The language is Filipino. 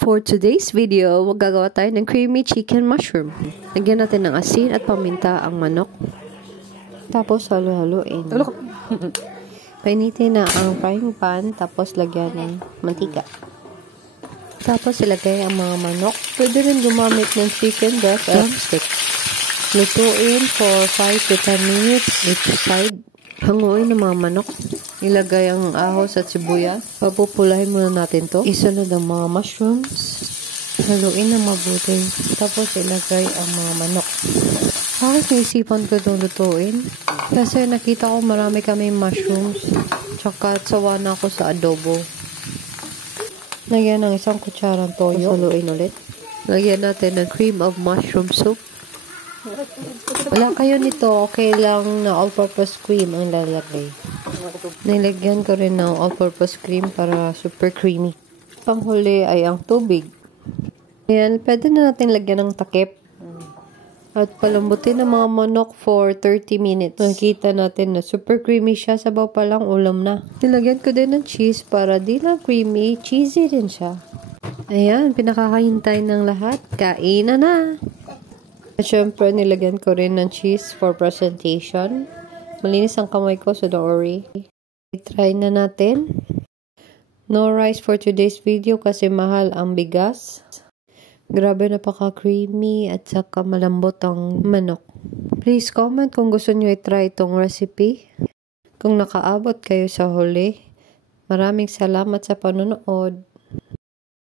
For today's video, gagawa tayo ng creamy chicken mushroom. Lagyan natin ng asin at paminta ang manok. Tapos halo-haloin. Painitin na ang frying pan, tapos lagyan ng mantika. Tapos ilagay ang mga manok. Pwede rin gumamit ng chicken breast at drumstick. Lutuin for 5 to 10 minutes each side. Hanguin ng mga manok. Ilagay ang ahos at sibuyas. Papupulahin muna natin to. Isunod ang mga mushrooms. Haluin na mabuti. Tapos ilagay ang mga manok. Bakit naisipan ko itong lutuin? Kasi nakita ko marami kami mushrooms. Tsaka sawa na ako sa adobo. Lagyan ng 1 kutsarang toyo. Haluin ulit. Lagyan natin ng cream of mushroom soup. Wala kayo nito, okay lang na all-purpose cream ang lalagay. Nilagyan ko rin ng all-purpose cream para super creamy. Panghuli ay ang tubig. Ayan, pwede na natin lagyan ng takip. At palambutin ang mga manok for 30 minutes. Nakita natin na super creamy siya. Sabaw pa lang, ulam na. Nilagyan ko din ng cheese para di lang creamy, cheesy din siya. Ayan, pinakakahintay ng lahat. Kainan na! At syempre, nilagyan ko rin ng cheese for presentation. Malinis ang kamay ko, so don't worry. I-try na natin. No rice for today's video kasi mahal ang bigas. Grabe, napaka-creamy at saka malambot ang manok. Please comment kung gusto nyo i-try itong recipe. Kung nakaabot kayo sa huli. Maraming salamat sa panonood.